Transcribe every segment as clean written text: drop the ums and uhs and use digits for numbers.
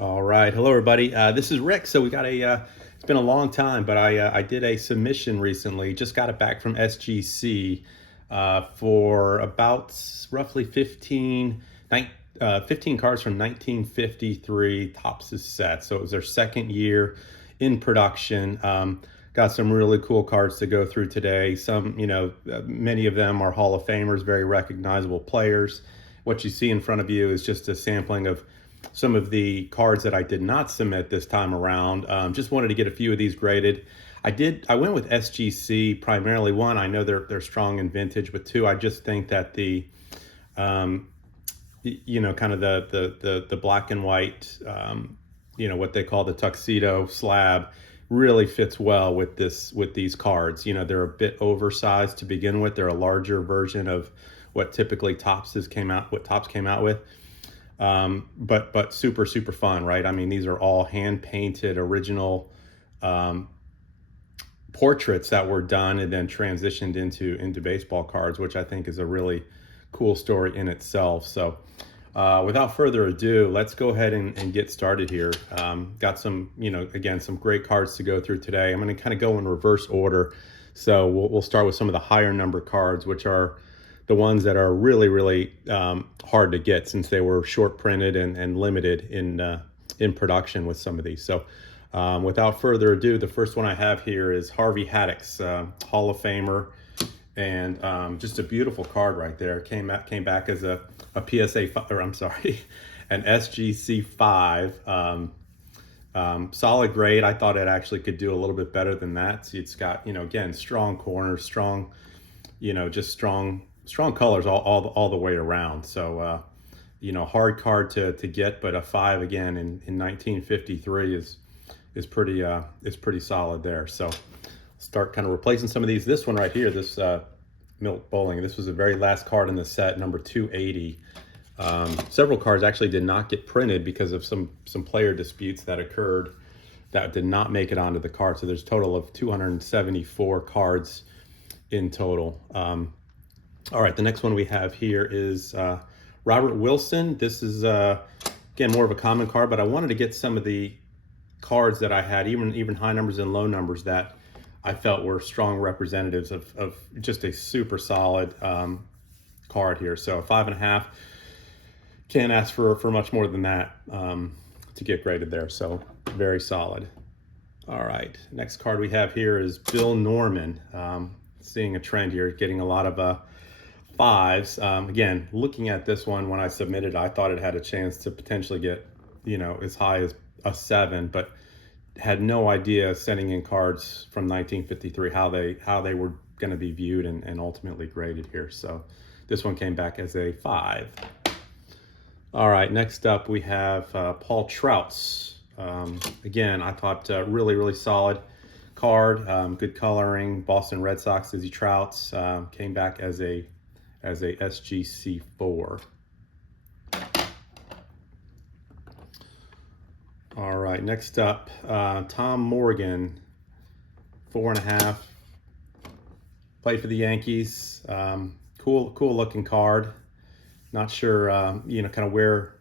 All right, hello everybody. This is Rick. So we got it's been a long time, but I did a submission recently. Just got it back from SGC for about roughly 15 cards from 1953 Topps set. So it was their second year in production. Got some really cool cards to go through today. Some, many of them are Hall of Famers, very recognizable players. What you see in front of you is just a sampling of some of the cards that I did not submit this time around. Just wanted to get a few of these graded. I went with SGC primarily. One, I know they're strong in vintage, but two, I just think that kind of the black and white, what they call the tuxedo slab, really fits well with these cards. They're a bit oversized to begin with. They're a larger version of what typically Topps came out with. But super fun, right? I mean, these are all hand painted original portraits that were done and then transitioned into baseball cards, which I think is a really cool story in itself. So without further ado, let's go ahead and get started here. Got some, again, some great cards to go through today. I'm going to kind of go in reverse order. So we'll start with some of the higher number cards, which are the ones that are really hard to get since they were short printed and limited in production with some of these. So without further ado, the first one I have here is Harvey Haddock's Hall of Famer, and just a beautiful card right there. Came back as a PSA, or I'm sorry, an SGC 5. Solid grade. I thought it actually could do a little bit better than that. See, it's got, again, strong corners, strong, just strong colors all the way around. So, hard card to get, but a 5 again in 1953 is pretty solid there. So start kind of replacing some of these. This one right here, this Milt Bowling, this was the very last card in the set, number 280. Several cards actually did not get printed because of some player disputes that occurred that did not make it onto the card. So there's a total of 274 cards in total. All right, the next one we have here is Robert Wilson. This is, again, more of a common card, but I wanted to get some of the cards that I had, even high numbers and low numbers, that I felt were strong representatives of just a super solid card here. So 5.5, can't ask for much more than that to get graded there. So very solid. All right, next card we have here is Bill Norman. Seeing a trend here, getting a lot of 5s. Again, looking at this one, when I submitted, I thought it had a chance to potentially get, as high as a 7, but had no idea sending in cards from 1953 how they were going to be viewed and ultimately graded here. So this one came back as a 5. All right, next up we have Paul Trout's. Again, I thought really solid card, good coloring. Boston Red Sox Dizzy Trouts, came back as a SGC 4. All right, next up, Tom Morgan, 4.5. Played for the Yankees. Cool looking card. Not sure, kind of where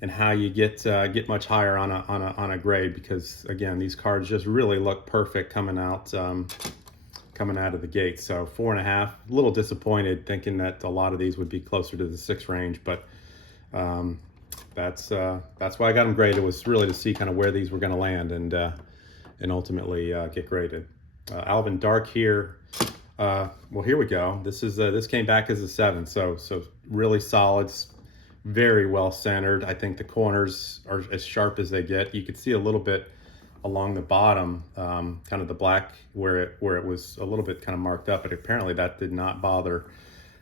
and how you get much higher on a grade, because again, these cards just really look perfect coming out of the gate. So 4.5. A little disappointed, thinking that a lot of these would be closer to the 6 range, but that's why I got them graded, was really to see kind of where these were going to land and ultimately get graded. Alvin Dark here. Well, here we go. This came back as a 7. So really solid, very well centered. I think the corners are as sharp as they get. You could see a little bit along the bottom, kind of the black where it was a little bit kind of marked up, but apparently that did not bother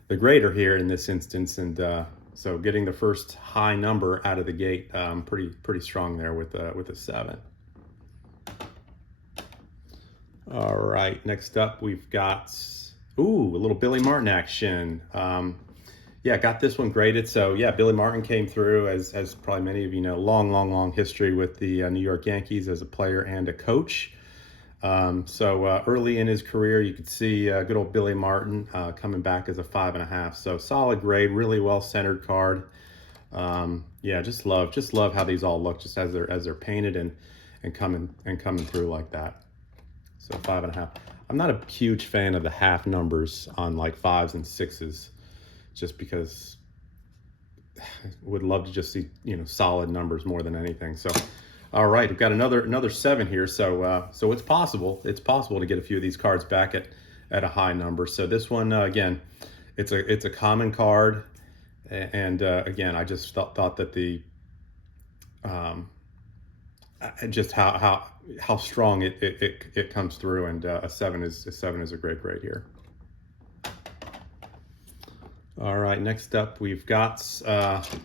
the grader here in this instance. And so getting the first high number out of the gate, pretty strong there with a 7. All right, next up we've got a little Billy Martin action. Yeah, got this one graded. So yeah, Billy Martin came through, as probably many of you know, long history with the New York Yankees as a player and a coach. So early in his career, you could see good old Billy Martin coming back as a 5.5. So solid grade, really well centered card. Yeah, just love how these all look just as they're painted and coming through like that. So 5.5. I'm not a huge fan of the half numbers on like 5s and 6s, just because I would love to just see, you know, solid numbers more than anything. So, all right, we've got another 7 here. So so it's possible to get a few of these cards back at a high number. So this one again, it's a common card, and again, I just thought that the just how strong it comes through, and a 7 is a great grade here. All right, next up we've got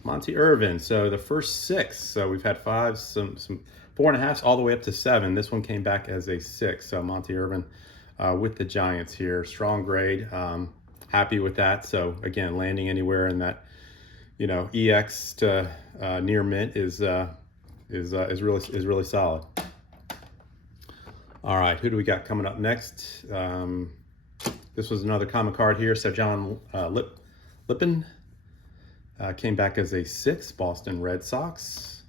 Monte Irvin. So the first 6. So we've had 5s, some 4.5s, all the way up to 7. This one came back as a 6. So Monte Irvin with the Giants here, strong grade. Happy with that. So again, landing anywhere in that, you know, EX to near mint is really solid. All right, who do we got coming up next? This was another common card here. So John Lippin came back as a 6, Boston Red Sox.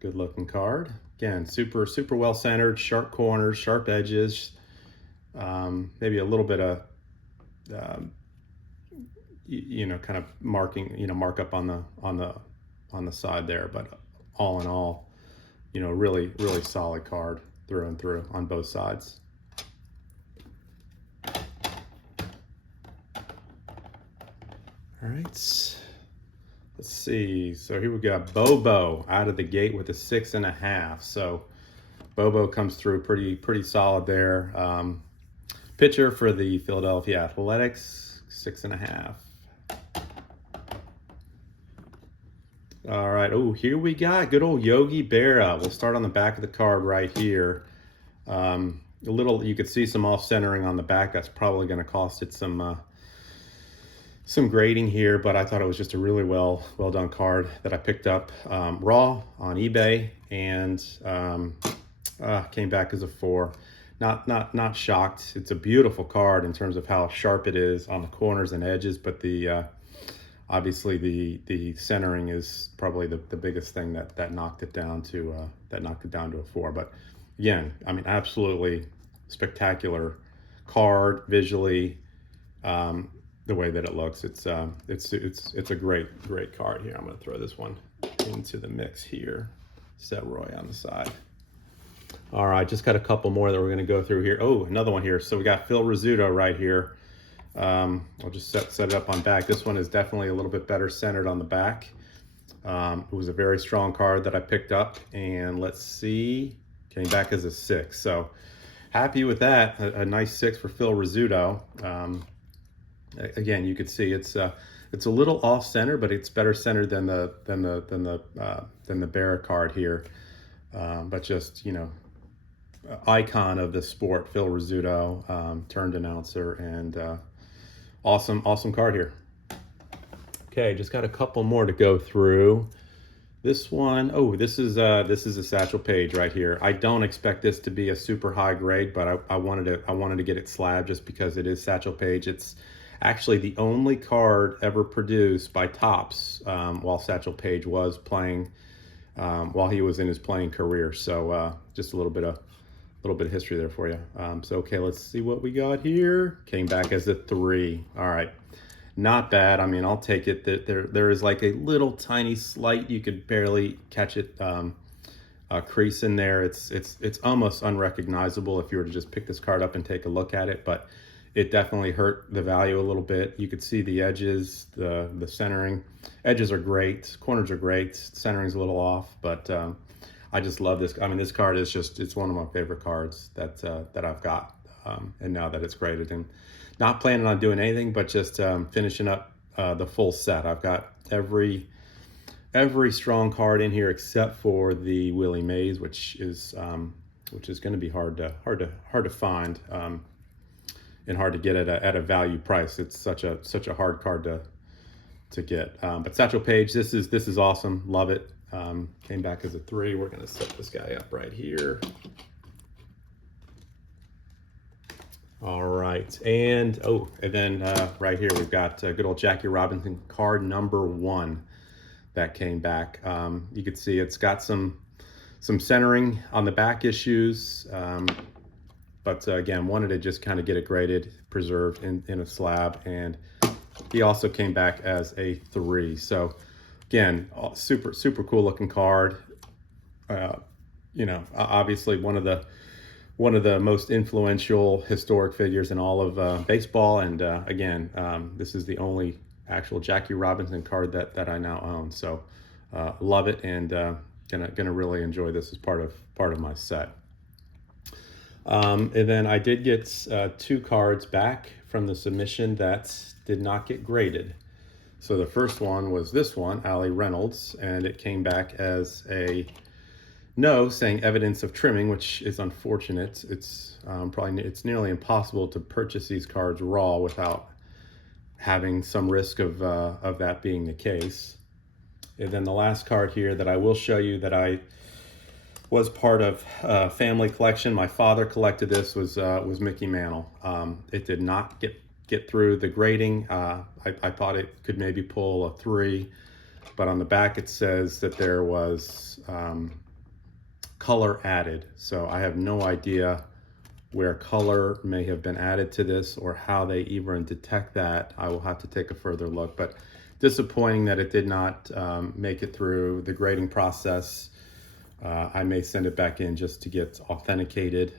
Good looking card. Again, super well centered, sharp corners, sharp edges. Maybe a little bit of you know, kind of markup on the side there, but all in all, you know, really solid card through and through on both sides. All right, let's see. So here we got Bobo out of the gate with a 6.5. So Bobo comes through pretty solid there. Pitcher for the Philadelphia Athletics, 6.5. All right. Oh, here we got good old Yogi Berra. We'll start on the back of the card right here. A little, you could see some off centering on the back. That's probably going to cost it some grading here, but I thought it was just a really well done card that I picked up raw on eBay, and came back as a 4. Not shocked. It's a beautiful card in terms of how sharp it is on the corners and edges, but the obviously the centering is probably the biggest thing that knocked it down to a 4. But again, I mean, absolutely spectacular card visually. The way that it looks, it's a great card here. I'm going to throw this one into the mix here. Set Roy on the side. All right, just got a couple more that we're going to go through here. Oh, another one here. So we got Phil Rizzuto right here. I'll just set it up on back. This one is definitely a little bit better centered on the back. It was a very strong card that I picked up, and let's see, came back as a 6. So happy with that. A nice 6 for Phil Rizzuto. Again, you could see it's a little off center, but it's better centered than the Berra card here. But just, you know, icon of the sport, Phil Rizzuto, turned announcer, and awesome card here. Okay, just got a couple more to go through. This one, oh, this is a Satchel page right here. I don't expect this to be a super high grade, but I wanted to get it slabbed just because it is Satchel page. It's actually the only card ever produced by Topps while Satchel Paige was playing, while he was in his playing career. So just a little bit of history there for you. So okay, let's see what we got here. Came back as a 3. All right, not bad. I mean, I'll take it. There is like a little tiny slight, you could barely catch it, crease in there. It's almost unrecognizable if you were to just pick this card up and take a look at it, but it definitely hurt the value a little bit. You could see the edges, the centering. Edges are great, corners are great, centering's a little off, but I just love this. I mean, this card is it's one of my favorite cards that I've got, and now that it's graded, and not planning on doing anything but just finishing up the full set. I've got every strong card in here except for the Willie Mays, which is going to be hard to find. And hard to get at a value price. It's such a hard card to get. But Satchel Paige, this is awesome. Love it. Came back as a 3. We're gonna set this guy up right here. All right, and then right here we've got good old Jackie Robinson card number 1. that came back. You can see it's got some centering on the back issues, but again, wanted to just kind of get it graded, preserved in a slab, and he also came back as a 3. So again, super cool looking card. Obviously one of the most influential historic figures in all of baseball, and again, this is the only actual Jackie Robinson card that I now own. So love it, and gonna really enjoy this as part of my set. And then I did get 2 cards back from the submission that did not get graded. So the first one was this one, Allie Reynolds, and it came back as a no, saying evidence of trimming, which is unfortunate. It's it's nearly impossible to purchase these cards raw without having some risk of that being the case. And then the last card here that I will show you that I was part of a family collection. My father collected this, was Mickey Mantle. It did not get through the grading. I thought it could maybe pull a 3, but on the back it says that there was color added. So I have no idea where color may have been added to this or how they even detect that. I will have to take a further look, but disappointing that it did not make it through the grading process. I may send it back in just to get authenticated,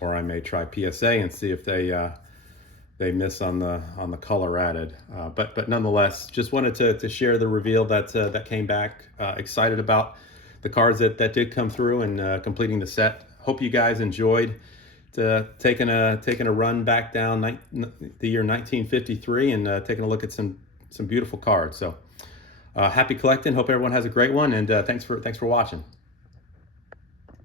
or I may try PSA and see if they miss on the color added. But nonetheless, just wanted to share the reveal that came back. Excited about the cards that did come through and completing the set. Hope you guys enjoyed taking a run back down the year 1953 and taking a look at some beautiful cards. So happy collecting. Hope everyone has a great one, and thanks for watching.